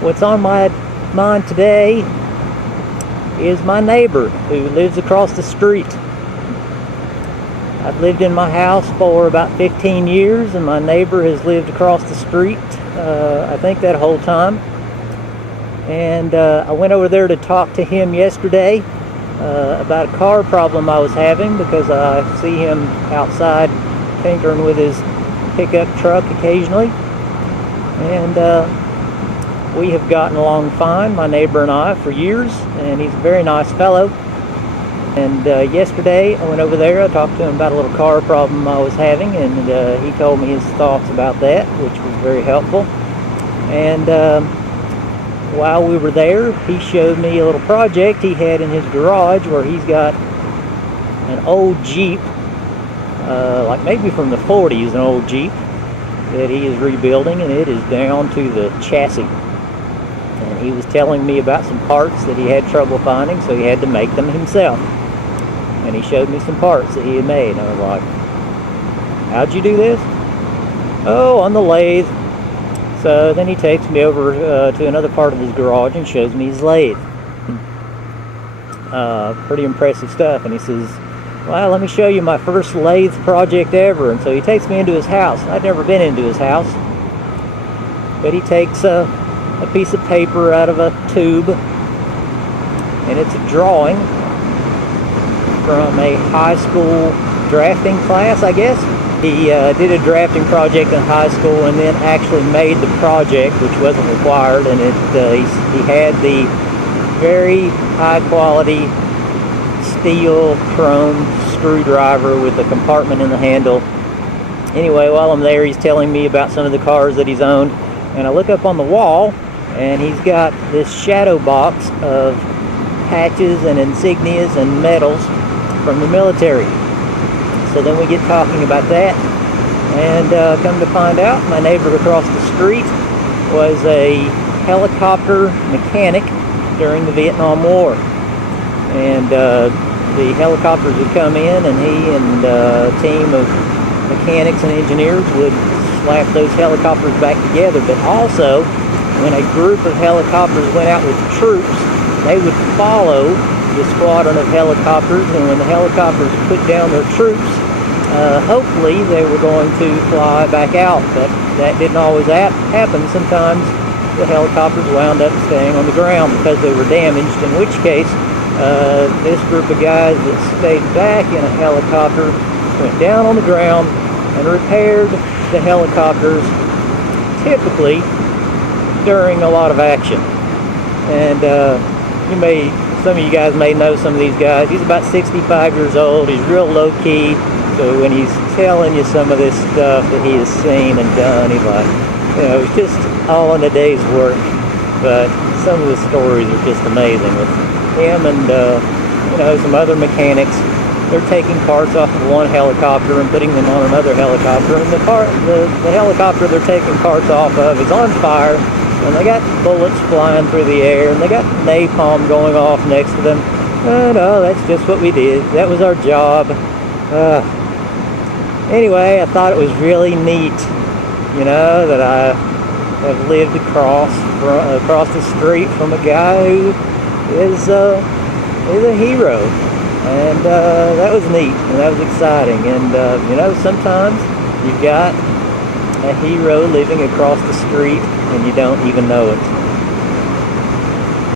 What's on my mind today is my neighbor who lives across the street. I've lived in my house for about 15 years, and my neighbor has lived across the street, I think that whole time. And I went over there to talk to him yesterday about a car problem I was having, because I see him outside tinkering with his pickup truck occasionally. And we have gotten along fine, my neighbor and I, for years, and he's a very nice fellow. And yesterday I went over there, I talked to him about a little car problem I was having, and he told me his thoughts about that, which was very helpful. And while we were there, he showed me a little project he had in his garage where he's got an old Jeep, like maybe from the 40s, an old Jeep that he is rebuilding, and it is down to the chassis. And he was telling me about some parts that he had trouble finding, so he had to make them himself. And he showed me some parts that he had made, and I was like, "How'd you do this?" "Oh, on the lathe." So then he takes me over to another part of his garage and shows me his lathe. Pretty impressive stuff. And he says, "Well, let me show you my first lathe project ever." And so he takes me into his house. I'd never been into his house. But he takes a piece of paper out of a tube, and it's a drawing from a high school drafting class, I guess. He did a drafting project in high school and then actually made the project, which wasn't required, and he had the very high quality steel chrome screwdriver with a compartment in the handle. Anyway, while I'm there, he's telling me about some of the cars that he's owned, and I look up on the wall, and he's got this shadow box of patches and insignias and medals from the military. So then we get talking about that, and come to find out, my neighbor across the street was a helicopter mechanic during the Vietnam War. And the helicopters would come in, and he and a team of mechanics and engineers would slap those helicopters back together. But also, when a group of helicopters went out with troops, they would follow the squadron of helicopters, and when the helicopters put down their troops, hopefully they were going to fly back out, but that didn't always happen. Sometimes the helicopters wound up staying on the ground because they were damaged, in which case this group of guys that stayed back in a helicopter went down on the ground and repaired the helicopters, typically during a lot of action. And some of you guys may know some of these guys. He's about 65 years old. He's real low-key. So when he's telling you some of this stuff that he has seen and done, he's like, it's just all in a day's work. But some of the stories are just amazing with him and, some other mechanics. They're taking parts off of one helicopter and putting them on another helicopter. And the helicopter they're taking parts off of is on fire. And they got bullets flying through the air, and they got napalm going off next to them. No, that's just what we did. That was our job. Anyway, I thought it was really neat, that I have lived across the street from a guy who is a hero. And that was neat, and that was exciting. And, sometimes you've got a hero living across the street and you don't even know it.